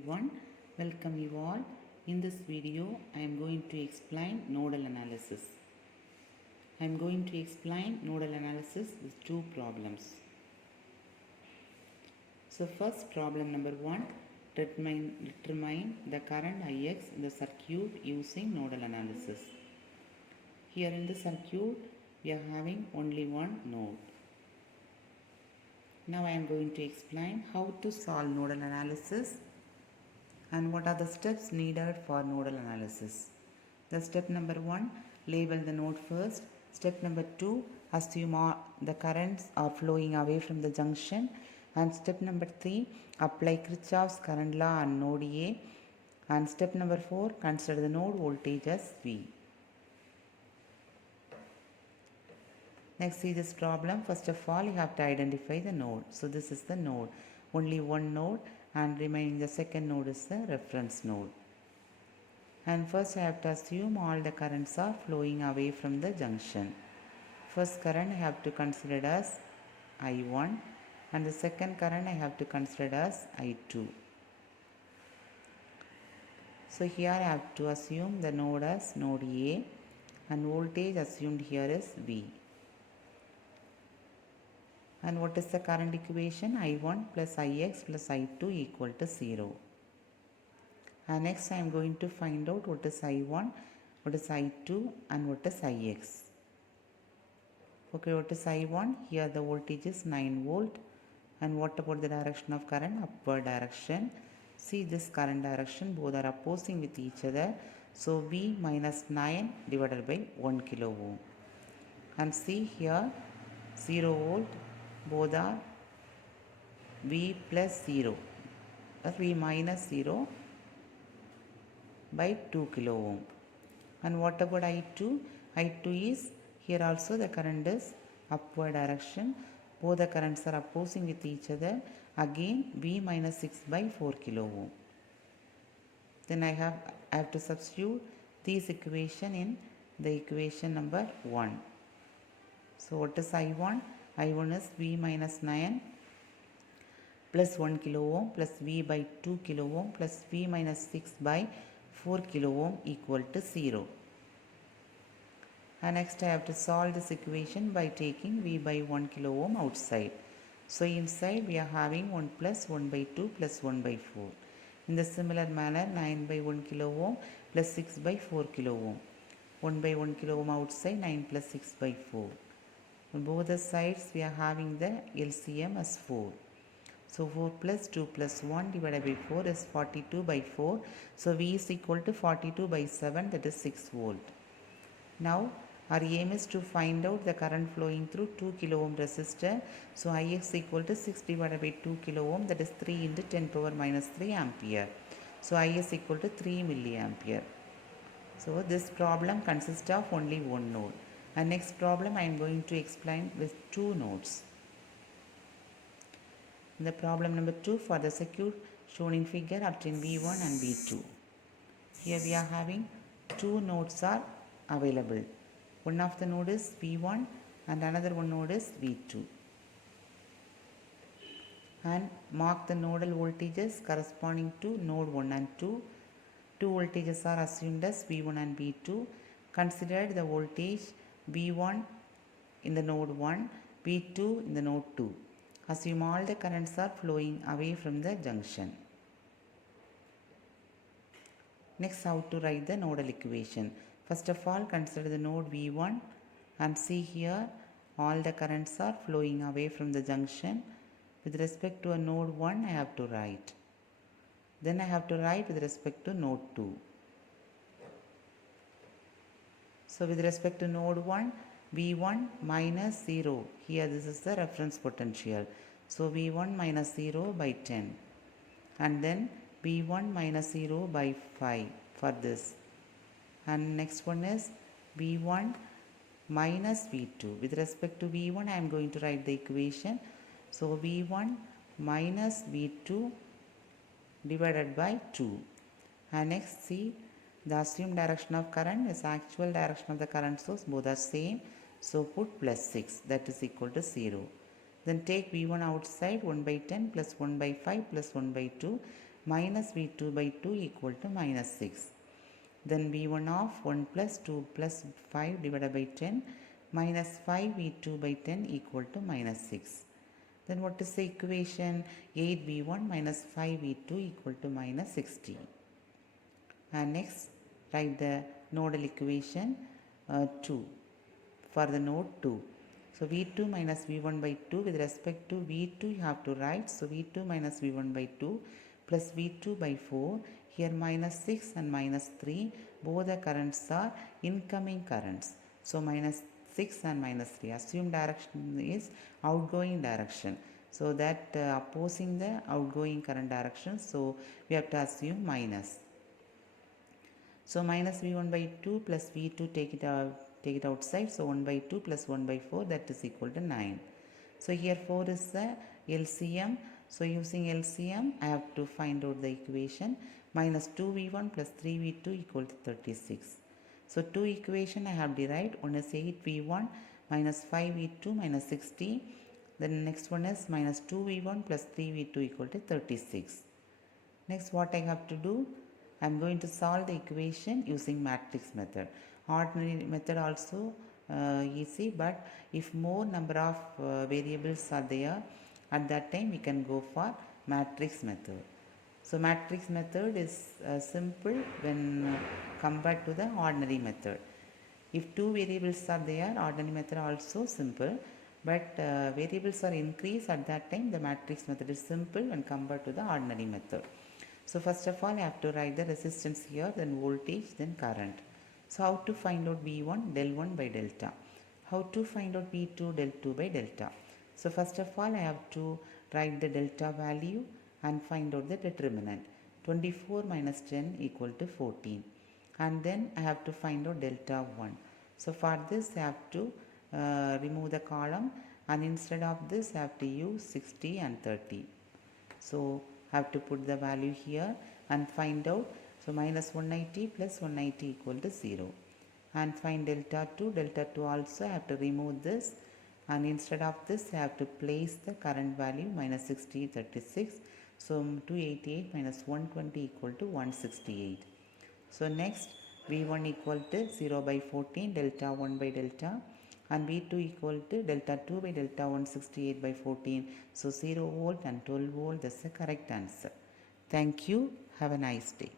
everyone, welcome you all. In this video I am going to explain nodal analysis. I am going to explain nodal analysis with two problems. So first problem number 1, determine the current Ix in the circuit using nodal analysis. Here in the circuit we are having only one node. Now I am going to explain how to solve nodal analysis and what are the steps needed for nodal analysis. The step number 1, label the node first. Step number 2, assume the currents are flowing away from the junction. And step number 3, apply Kirchhoff's current law on node A. And step number 4, consider the node voltage as V. Next, see this problem. First of all, you have to identify the node. So this is the node. Only one node, and remaining the second node is the reference node. And first I have to assume all the currents are flowing away from the junction. First current I have to consider as I1, and the second current I have to consider as I2. So here I have to assume the node as node A, and voltage assumed here is V. And what is the current equation? I1 plus Ix plus I2 equal to 0. And next I am going to find out what is I1, what is I2 and what is Ix. Okay, what is I1? Here the voltage is 9 volt. And what about the direction of current? Upward direction. See this current direction, both are opposing with each other. So V minus 9 divided by 1 kilo ohm. And see here 0 volt, both are V plus 0. That's V minus 0 by 2 kilo ohm. And what about I2? I2 is, here also the current is upward direction. Both the currents are opposing with each other. Again V minus 6 by 4 kilo ohm. Then I have to substitute this equation in the equation number 1. So what is I1? I1 is V minus 9 plus 1 kilo ohm plus V by 2 kilo ohm plus V minus 6 by 4 kilo ohm equal to 0. And next I have to solve this equation by taking V by 1 kilo ohm outside. So inside we are having 1 plus 1 by 2 plus 1 by 4. In the similar manner, 9 by 1 kilo ohm plus 6 by 4 kilo ohm. 1 by 1 kilo ohm outside, 9 plus 6 by 4. On both the sides we are having the LCM as 4. So 4 plus 2 plus 1 divided by 4 is 42 by 4. So V is equal to 42 by 7, that is 6 volt. Now our aim is to find out the current flowing through 2 kilo ohm resistor. So Ix equal to 6 divided by 2 kilo ohm, that is 3 into 10 power minus 3 ampere. So Is equal to 3 milliampere. So this problem consists of only one node. And next problem I am going to explain with two nodes. The problem number 2, for the circuit shown in figure, obtain V1 and V2. Here we are having two nodes are available. One of the node is V1 and another one node is V2. And mark the nodal voltages corresponding to node 1 and 2. Two voltages are assumed as V1 and V2. Consider the voltage V1 in the node 1, V2 in the node 2. Assume all the currents are flowing away from the junction. Next, how to write the nodal equation. First of all, consider the node V1 and see here all the currents are flowing away from the junction. With respect to a node 1, I have to write. Then I have to write with respect to node 2. So with respect to node 1, V1 minus 0. Here this is the reference potential. So V1 minus 0 by 10. And then V1 minus 0 by 5 for this. And next one is V1 minus V2. With respect to V1, I am going to write the equation. So V1 minus V2 divided by 2. And next see, the assumed direction of current is actual direction of the current source, both are same. So put plus 6, that is equal to 0. Then take V1 outside, 1 by 10 plus 1 by 5 plus 1 by 2 minus V2 by 2 equal to minus 6. Then V1 of 1 plus 2 plus 5 divided by 10 minus 5 V2 by 10 equal to minus 6. Then what is the equation? 8V1 minus 5V2 equal to minus 60. And next, write the nodal equation 2 for the node 2. So V2 minus V1 by 2 with respect to V2 you have to write. So V2 minus V1 by 2 plus V2 by 4. Here minus 6 and minus 3. Both the currents are incoming currents. So minus 6 and minus 3. Assumed direction is outgoing direction. So that opposing the outgoing current direction. So we have to assume minus. So minus V1 by 2 plus V2 take it outside. So 1 by 2 plus 1 by 4 that is equal to 9. So here 4 is the LCM. So using LCM I have to find out the equation. Minus 2V1 plus 3V2 equal to 36. So two equation I have derived. One is 8V1 minus 5V2 minus 60. Then next one is minus 2V1 plus 3V2 equal to 36. Next what I have to do? I am going to solve the equation using matrix method. Ordinary method also easy, but if more number of variables are there, at that time we can go for matrix method. So matrix method is simple when compared to the ordinary method. If two variables are there, ordinary method also simple, but variables are increased, at that time the matrix method is simple when compared to the ordinary method. So first of all I have to write the resistance here, then voltage, then current. So how to find out V1 del 1 by delta? How to find out V2 del 2 by delta? So first of all I have to write the delta value and find out the determinant. 24 minus 10 equal to 14. And then I have to find out delta 1. So for this I have to remove the column, and instead of this I have to use 60 and 30. So I have to put the value here and find out. So minus 190 plus 190 equal to 0. And find delta 2. Delta 2 also I have to remove this, and instead of this I have to place the current value minus 60, 36. So 288 minus 120 equal to 168. So next V1 equal to 0 by 14 delta 1 by delta, and V2 equal to delta 2 by delta 168 by 14. So 0 volt and 12 volt, that's the correct answer. Thank you. Have a nice day.